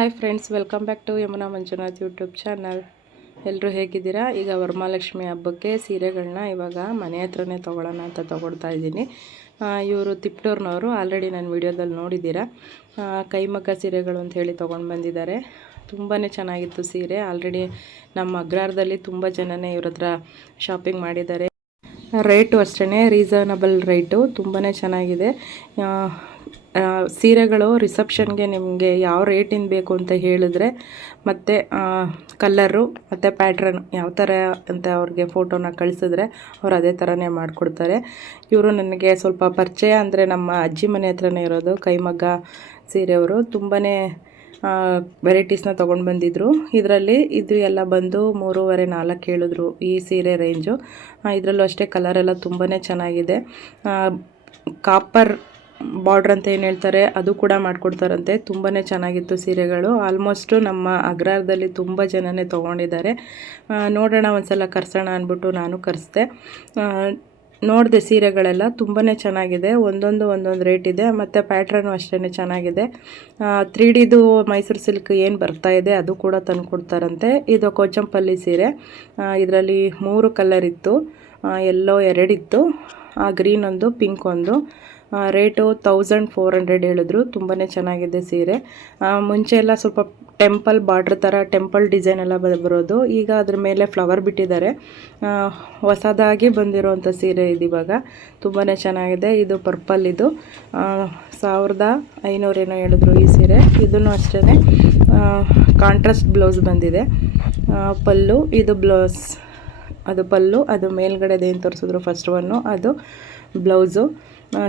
Hi friends, welcome back to Yamuna Manjunath YouTube channel. ಎಲ್ಲರೂ ಹೇಗಿದ್ದೀರಾ? ಈಗ ವರಮಹಾಲಕ್ಷ್ಮಿ ಹಬ್ಬಕ್ಕೆ ಸೀರೆಗಳನ್ನ ಇವಾಗ ಮನೆ ಹತ್ರನೇ ತೊಗೊಳ್ಳೋಣ ಅಂತ ತೊಗೊಳ್ತಾ ಇದ್ದೀನಿ. ಇವರು ತಿಪ್ಟೂರ್ನವರು. ಆಲ್ರೆಡಿ ನಾನು ವಿಡಿಯೋದಲ್ಲಿ ನೋಡಿದ್ದೀರಾ. ಕೈಮಗ್ಗ ಸೀರೆಗಳು ಅಂತ ಹೇಳಿ ತೊಗೊಂಡು ಬಂದಿದ್ದಾರೆ. ತುಂಬಾ ಚೆನ್ನಾಗಿತ್ತು ಸೀರೆ. ಆಲ್ರೆಡಿ ನಮ್ಮ ಅಗ್ರಹಾರದಲ್ಲಿ ತುಂಬ ಜನನೇ ಇವ್ರ ಹತ್ರ ಶಾಪಿಂಗ್ ಮಾಡಿದ್ದಾರೆ. ರೇಟು ಅಷ್ಟೇ ರೀಸನಬಲ್ ರೇಟು, ತುಂಬಾ ಚೆನ್ನಾಗಿದೆ. ಸೀರೆಗಳು ರಿಸೆಪ್ಷನ್ಗೆ ನಿಮಗೆ ಯಾವ ರೇಟಿಂದ ಬೇಕು ಅಂತ ಹೇಳಿದ್ರೆ, ಮತ್ತು ಕಲ್ಲರು ಮತ್ತು ಪ್ಯಾಟ್ರನ್ ಯಾವ ಥರ ಅಂತ ಅವ್ರಿಗೆ ಫೋಟೋನ ಕಳಿಸಿದ್ರೆ ಅವ್ರು ಅದೇ ಥರನೇ ಮಾಡಿಕೊಡ್ತಾರೆ. ಇವರು ನನಗೆ ಸ್ವಲ್ಪ ಪರಿಚಯ, ಅಂದರೆ ನಮ್ಮ ಅಜ್ಜಿ ಮನೆ ಹತ್ರನೇ ಇರೋದು ಕೈಮಗ್ಗ ಸೀರೆಯವರು. ತುಂಬಾ ವೆರೈಟೀಸ್ನ ತೊಗೊಂಡು ಬಂದಿದ್ದರು. ಇದರಲ್ಲಿ ಇದು ಎಲ್ಲ ಬಂದು 3.5-4 ಹೇಳಿದ್ರು ಈ ಸೀರೆ ರೇಂಜು. ಇದರಲ್ಲೂ ಅಷ್ಟೇ ಕಲರೆಲ್ಲ ತುಂಬಾ ಚೆನ್ನಾಗಿದೆ. ಕಾಪರ್ ಬಾರ್ಡ್ರ್ ಅಂತ ಏನು ಹೇಳ್ತಾರೆ ಅದು ಕೂಡ ಮಾಡಿಕೊಡ್ತಾರಂತೆ. ತುಂಬಾ ಚೆನ್ನಾಗಿತ್ತು ಸೀರೆಗಳು. ಆಲ್ಮೋಸ್ಟು ನಮ್ಮ ಅಗ್ರಹಾರದಲ್ಲಿ ತುಂಬ ಜನನೇ ತೊಗೊಂಡಿದ್ದಾರೆ. ನೋಡೋಣ ಒಂದ್ಸಲ ಕರ್ಸೋಣ ಅಂದ್ಬಿಟ್ಟು ನಾನು ಕರೆಸ್ದೆ. ನೋಡಿದೆ ಸೀರೆಗಳೆಲ್ಲ ತುಂಬಾ ಚೆನ್ನಾಗಿದೆ. ಒಂದೊಂದು ರೇಟ್ ಇದೆ, ಮತ್ತು ಪ್ಯಾಟ್ರನು ಅಷ್ಟೇ ಚೆನ್ನಾಗಿದೆ. 3Dದು ಮೈಸೂರು ಸಿಲ್ಕ್ ಏನು ಬರ್ತಾಯಿದೆ ಅದು ಕೂಡ ತಂದು ಕೊಡ್ತಾರಂತೆ. ಇದು ಕೋಚಂಪಲ್ಲಿ ಸೀರೆ. ಇದರಲ್ಲಿ 3 ಕಲರ್ ಇತ್ತು. ಎಲ್ಲೋ 2 ಇತ್ತು, ಗ್ರೀನ್ ಒಂದು, ಪಿಂಕ್ ಒಂದು. ರೇಟು 1400 ಹೇಳಿದ್ರು. ತುಂಬಾ ಚೆನ್ನಾಗಿದೆ ಸೀರೆ. ಮುಂಚೆ ಎಲ್ಲ ಸ್ವಲ್ಪ ಟೆಂಪಲ್ ಬಾರ್ಡ್ರ್ ಥರ ಟೆಂಪಲ್ ಡಿಸೈನ್ ಎಲ್ಲ ಬರೋದು. ಈಗ ಅದ್ರ ಮೇಲೆ ಫ್ಲವರ್ ಬಿಟ್ಟಿದ್ದಾರೆ. ಹೊಸದಾಗಿ ಬಂದಿರೋವಂಥ ಸೀರೆ ಇದು. ಇವಾಗ ತುಂಬಾ ಚೆನ್ನಾಗಿದೆ. ಇದು ಪರ್ಪಲ್. ಇದು 1500 ಏನೋ ಹೇಳಿದ್ರು ಈ ಸೀರೆ. ಇದನ್ನು ಅಷ್ಟೇ ಕಾಂಟ್ರಾಸ್ಟ್ ಬ್ಲೌಸ್ ಬಂದಿದೆ. ಪಲ್ಲು, ಇದು ಬ್ಲೌಸ್, ಅದು ಪಲ್ಲು, ಅದು ಮೇಲ್ಗಡೆದೇನು ತೋರಿಸಿದ್ರು ಫಸ್ಟ್ ಒನ್ನು ಅದು ಬ್ಲೌಸು.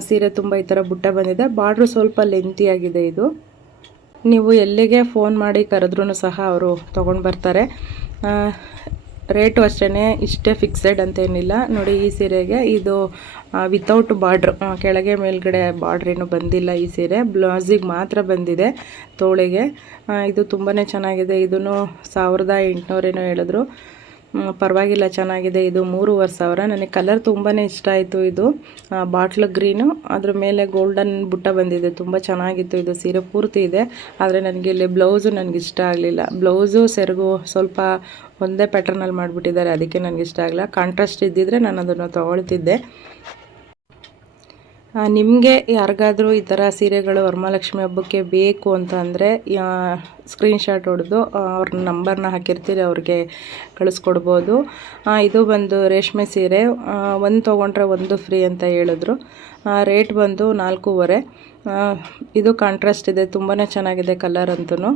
ಸೀರೆ ತುಂಬ ಈ ಥರ ಬುಟ್ಟ ಬಂದಿದೆ. ಬಾರ್ಡ್ರು ಸ್ವಲ್ಪ ಲೆಂತಿಯಾಗಿದೆ. ಇದು ನೀವು ಎಲ್ಲಿಗೆ ಫೋನ್ ಮಾಡಿ ಕರೆದ್ರೂ ಸಹ ಅವರು ತೊಗೊಂಡು ಬರ್ತಾರೆ. ರೇಟು ಅಷ್ಟೇ, ಇಷ್ಟೇ ಫಿಕ್ಸೆಡ್ ಅಂತೇನಿಲ್ಲ. ನೋಡಿ ಈ ಸೀರೆಗೆ ಇದು ವಿತೌಟ್ ಬಾರ್ಡ್ರ್, ಕೆಳಗೆ ಮೇಲ್ಗಡೆ ಬಾರ್ಡ್ರೇನು ಬಂದಿಲ್ಲ ಈ ಸೀರೆ. ಬ್ಲೌಸಿಗೆ ಮಾತ್ರ ಬಂದಿದೆ, ತೋಳಿಗೆ. ಇದು ತುಂಬಾ ಚೆನ್ನಾಗಿದೆ. ಇದನ್ನು 1800 ಏನೋ ಹೇಳಿದ್ರು. ಪರವಾಗಿಲ್ಲ, ಚೆನ್ನಾಗಿದೆ. ಇದು 3500. ನನಗೆ ಕಲರ್ ತುಂಬಾ ಇಷ್ಟ ಆಯಿತು. ಇದು ಬಾಟ್ಲ್ ಗ್ರೀನು, ಅದ್ರ ಮೇಲೆ ಗೋಲ್ಡನ್ ಬುಟ್ಟ ಬಂದಿದೆ. ತುಂಬ ಚೆನ್ನಾಗಿತ್ತು. ಇದು ಸೀರೆ ಪೂರ್ತಿ ಇದೆ. ಆದರೆ ನನಗೆ ಇಲ್ಲಿ ಬ್ಲೌಸು ನನಗಿಷ್ಟ ಆಗಲಿಲ್ಲ. ಬ್ಲೌಸು ಸೆರಗು ಸ್ವಲ್ಪ ಒಂದೇ ಪ್ಯಾಟರ್ನಲ್ಲಿ ಮಾಡಿಬಿಟ್ಟಿದ್ದಾರೆ, ಅದಕ್ಕೆ ನನಗೆ ಇಷ್ಟ ಆಗಲ್ಲ. ಕಾಂಟ್ರಾಸ್ಟ್ ಇದ್ದಿದ್ರೆ ನಾನು ಅದನ್ನು ತೊಗೊಳ್ತಿದ್ದೆ. ನಿಮಗೆ ಯಾರಿಗಾದರೂ ಈ ಥರ ಸೀರೆಗಳು ವರಮಹಾಲಕ್ಷ್ಮಿ ಹಬ್ಬಕ್ಕೆ ಬೇಕು ಅಂತ ಅಂದರೆ ಸ್ಕ್ರೀನ್ಶಾಟ್ ಹೊಡೆದು ಅವ್ರ ನಂಬರ್ನ ಹಾಕಿರ್ತೀರಿ, ಅವ್ರಿಗೆ ಕಳಿಸ್ಕೊಡ್ಬೋದು. ಇದು ಬಂದು ರೇಷ್ಮೆ ಸೀರೆ. ಒಂದು ತೊಗೊಂಡ್ರೆ ಒಂದು ಫ್ರೀ ಅಂತ ಹೇಳಿದ್ರು. ರೇಟ್ ಬಂದು 4,500. ಇದು ಕಾಂಟ್ರಾಸ್ಟ್ ಇದೆ, ತುಂಬಾ ಚೆನ್ನಾಗಿದೆ ಕಲರ್ ಅಂತೂ.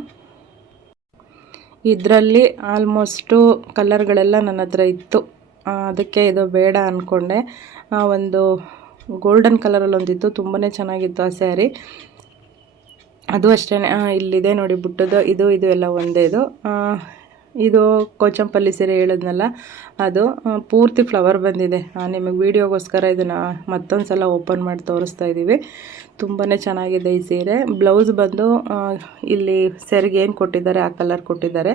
ಇದರಲ್ಲಿ ಆಲ್ಮೋಸ್ಟು ಕಲರ್ಗಳೆಲ್ಲ ನನ್ನ ಹತ್ರ ಇತ್ತು, ಅದಕ್ಕೆ ಇದು ಬೇಡ ಅಂದ್ಕೊಂಡೆ. ಒಂದು ಗೋಲ್ಡನ್ ಕಲರಲ್ಲಿ ಒಂದಿತ್ತು, ತುಂಬಾ ಚೆನ್ನಾಗಿತ್ತು ಆ ಸ್ಯಾರಿ. ಅದು ಅಷ್ಟೇ. ಇಲ್ಲಿದೆ ನೋಡಿ ಬುಟ್ಟದು. ಇದು ಎಲ್ಲ ಒಂದೇ. ಇದು ಕೋಚಂಪಲ್ಲಿ ಸೀರೆ ಹೇಳಿದ್ನಲ್ಲ, ಅದು ಪೂರ್ತಿ ಫ್ಲವರ್ ಬಂದಿದೆ. ನಿಮಗೆ ವೀಡಿಯೋಗೋಸ್ಕರ ಇದನ್ನು ಮತ್ತೊಂದು ಸಲ ಓಪನ್ ಮಾಡಿ ತೋರಿಸ್ತಾ ಇದ್ದೀವಿ. ತುಂಬಾ ಚೆನ್ನಾಗಿದೆ ಈ ಸೀರೆ. ಬ್ಲೌಸ್ ಬಂದು ಇಲ್ಲಿ ಸೆರಗೆ ಏನು ಕೊಟ್ಟಿದ್ದಾರೆ ಆ ಕಲರ್ ಕೊಟ್ಟಿದ್ದಾರೆ.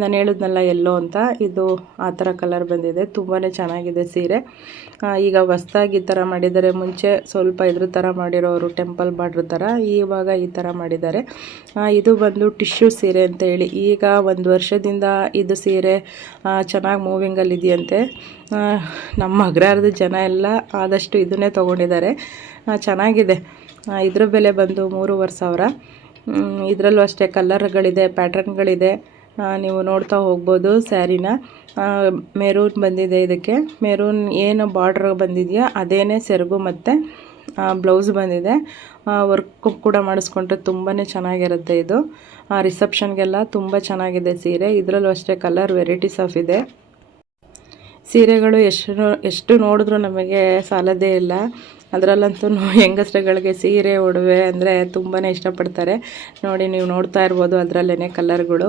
ನಾನು ಹೇಳಿದ್ನಲ್ಲ ಎಲ್ಲೋ ಅಂತ, ಇದು ಆ ಥರ ಕಲರ್ ಬಂದಿದೆ. ತುಂಬಾ ಚೆನ್ನಾಗಿದೆ ಸೀರೆ. ಈಗ ಹೊಸ್ದಾಗಿ ಈ ಥರ ಮಾಡಿದ್ದಾರೆ. ಮುಂಚೆ ಸ್ವಲ್ಪ ಇದ್ರ ಥರ ಮಾಡಿರೋರು, ಟೆಂಪಲ್ ಬಾರ್ಡ್ರ್ ಥರ. ಇವಾಗ ಈ ಥರ ಮಾಡಿದ್ದಾರೆ. ಇದು ಬಂದು ಟಿಶ್ಯೂ ಸೀರೆ ಅಂತ ಹೇಳಿ. ಈಗ 1 ವರ್ಷದಿಂದ ಇದು ಸೀರೆ ಚೆನ್ನಾಗಿ ಮೂವಿಂಗಲ್ಲಿ ಇದೆಯಂತೆ. ನಮ್ಮ ಅಗ್ರಹಾರದ ಜನ ಎಲ್ಲ ಆದಷ್ಟು ಇದನ್ನೇ ತೊಗೊಂಡಿದ್ದಾರೆ. ಚೆನ್ನಾಗಿದೆ. ಇದ್ರ ಬೆಲೆ ಬಂದು 3500. ಇದರಲ್ಲೂ ಅಷ್ಟೇ ಕಲರ್ಗಳಿದೆ, ಪ್ಯಾಟ್ರನ್ಗಳಿದೆ. ನೀವು ನೋಡ್ತಾ ಹೋಗ್ಬೋದು ಸ್ಯಾರಿನ. ಮೆರೂನ್ ಬಂದಿದೆ. ಇದಕ್ಕೆ ಮೆರೂನ್ ಏನು ಬಾರ್ಡ್ರ್ ಬಂದಿದೆಯಾ ಅದೇನೇ ಸೆರಗು ಮತ್ತು ಬ್ಲೌಸ್ ಬಂದಿದೆ. ವರ್ಕ್ ಕೂಡ ಮಾಡಿಸ್ಕೊಂಡ್ರೆ ತುಂಬಾ ಚೆನ್ನಾಗಿರುತ್ತೆ. ಇದು ರಿಸೆಪ್ಷನ್ಗೆಲ್ಲ ತುಂಬ ಚೆನ್ನಾಗಿದೆ ಸೀರೆ. ಇದರಲ್ಲೂ ಅಷ್ಟೇ ಕಲರ್ ವೆರೈಟೀಸ್ ಆಫ್ ಇದೆ. ಸೀರೆಗಳು ಎಷ್ಟು ನೋಡಿದ್ರೂ ನಮಗೆ ಸಾಲದೇ ಇಲ್ಲ. ಅದರಲ್ಲಂತೂ ಹೆಂಗಸ್ರುಗಳಿಗೆ ಸೀರೆ ಒಡವೆ ಅಂದರೆ ತುಂಬಾ ಇಷ್ಟಪಡ್ತಾರೆ. ನೋಡಿ, ನೀವು ನೋಡ್ತಾ ಇರ್ಬೋದು ಅದರಲ್ಲೇ ಕಲರ್ಗಳು.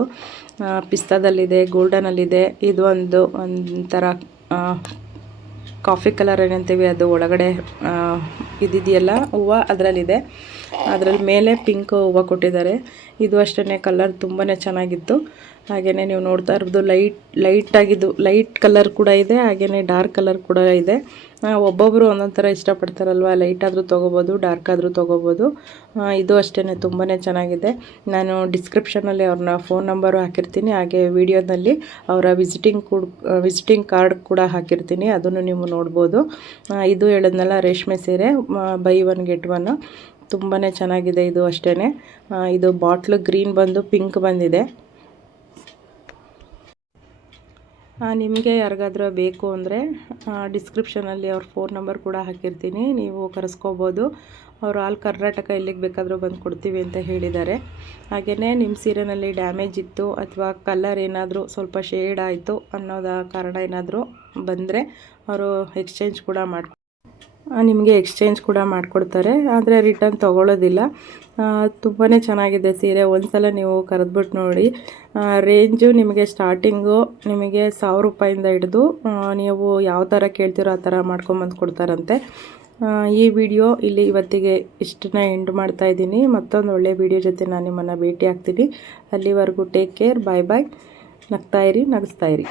ಪಿಸ್ತಾದಲ್ಲಿದೆ, ಗೋಲ್ಡನಲ್ಲಿದೆ. ಇದು ಒಂಥರ ಕಾಫಿ ಕಲರ್ ಏನಂತೀವಿ, ಅದು ಒಳಗಡೆ ಇದಿದೆಯಲ್ಲ ಹೂವು, ಅದರಲ್ಲಿದೆ. ಅದರಲ್ಲಿ ಮೇಲೆ ಪಿಂಕ್ ಹೂವು ಕೊಟ್ಟಿದ್ದಾರೆ. ಇದು ಅಷ್ಟೇ ಕಲರ್ ತುಂಬಾ ಚೆನ್ನಾಗಿತ್ತು. ಹಾಗೆಯೇ ನೀವು ನೋಡ್ತಾ ಇರ್ಬೋದು ಲೈಟಾಗಿದ್ದು ಲೈಟ್ ಕಲರ್ ಕೂಡ ಇದೆ, ಹಾಗೆಯೇ ಡಾರ್ಕ್ ಕಲರ್ ಕೂಡ ಇದೆ. ಒಬ್ಬೊಬ್ಬರು ಒಂದೊಂದು ಥರ ಇಷ್ಟಪಡ್ತಾರಲ್ವ, ಲೈಟ್ ಆದರೂ ತೊಗೋಬೋದು, ಡಾರ್ಕ್ ಆದರೂ ತೊಗೋಬೋದು. ಇದು ಅಷ್ಟೇ ತುಂಬಾ ಚೆನ್ನಾಗಿದೆ. ನಾನು ಡಿಸ್ಕ್ರಿಪ್ಷನಲ್ಲಿ ಅವ್ರನ್ನ ಫೋನ್ ನಂಬರು ಹಾಕಿರ್ತೀನಿ, ಹಾಗೆ ವಿಡಿಯೋದಲ್ಲಿ ಅವರ ವಿಸಿಟಿಂಗ್ ಕಾರ್ಡ್ ಕೂಡ ಹಾಕಿರ್ತೀನಿ, ಅದನ್ನು ನೀವು ನೋಡ್ಬೋದು. ಇದು ಹೇಳಿದ್ನಲ್ಲ ರೇಷ್ಮೆ ಸೀರೆ, ಬೈ ಒನ್ ಗೆಟ್ ಒನ್, ತುಂಬಾ ಚೆನ್ನಾಗಿದೆ. ಇದು ಅಷ್ಟೇ, ಇದು ಬಾಟ್ಲು ಗ್ರೀನ್ ಬಂದು ಪಿಂಕ್ ಬಂದಿದೆ. ನಿಮಗೆ ಯಾರಿಗಾದ್ರೂ ಬೇಕು ಅಂದರೆ ಡಿಸ್ಕ್ರಿಪ್ಷನಲ್ಲಿ ಅವ್ರ ಫೋನ್ ನಂಬರ್ ಕೂಡ ಹಾಕಿರ್ತೀನಿ, ನೀವು ಕರೆಸ್ಕೋಬೋದು. ಅವರು ಆಲ್ ಕರ್ನಾಟಕ ಎಲ್ಲಿಗೆ ಬೇಕಾದರೂ ಬಂದು ಕೊಡ್ತೀವಿ ಅಂತ ಹೇಳಿದ್ದಾರೆ. ಹಾಗೆಯೇ ನಿಮ್ಮ ಸೀರೆನಲ್ಲಿ ಡ್ಯಾಮೇಜ್ ಇತ್ತು ಅಥವಾ ಕಲರ್ ಏನಾದರೂ ಸ್ವಲ್ಪ ಶೇಡ್ ಆಯಿತು ಅನ್ನೋದ ಕಾರಣ ಏನಾದರೂ ಬಂದರೆ ಅವರು ನಿಮಗೆ ಎಕ್ಸ್ಚೇಂಜ್ ಕೂಡ ಮಾಡಿಕೊಡ್ತಾರೆ, ಆದರೆ ರಿಟರ್ನ್ ತೊಗೊಳ್ಳೋದಿಲ್ಲ. ತುಂಬಾ ಚೆನ್ನಾಗಿದೆ ಸೀರೆ, ಒಂದು ಸಲ ನೀವು ಕರೆದ್ಬಿಟ್ಟು ನೋಡಿ. ರೇಂಜು ನಿಮಗೆ ಸ್ಟಾರ್ಟಿಂಗು ನಿಮಗೆ 1000 ರೂಪಾಯಿಂದ ಹಿಡಿದು ನೀವು ಯಾವ ಥರ ಕೇಳ್ತೀರೋ ಆ ಥರ ಮಾಡ್ಕೊಂಬಂದು ಕೊಡ್ತಾರಂತೆ. ಈ ವಿಡಿಯೋ ಇಲ್ಲಿ ಇವತ್ತಿಗೆ ಇಷ್ಟನ್ನ ಎಂಡ್ ಮಾಡ್ತಾ ಇದ್ದೀನಿ. ಮತ್ತೊಂದು ಒಳ್ಳೆ ವಿಡಿಯೋ ಜೊತೆ ನಾನು ನಿಮ್ಮನ್ನು ಭೇಟಿ ಆಗ್ತೀನಿ. ಅಲ್ಲಿವರೆಗೂ ಟೇಕ್ ಕೇರ್, ಬಾಯ್ ಬಾಯ್. ನಗ್ತಾಯಿರಿ, ನಗಿಸ್ತಾಯಿರಿ.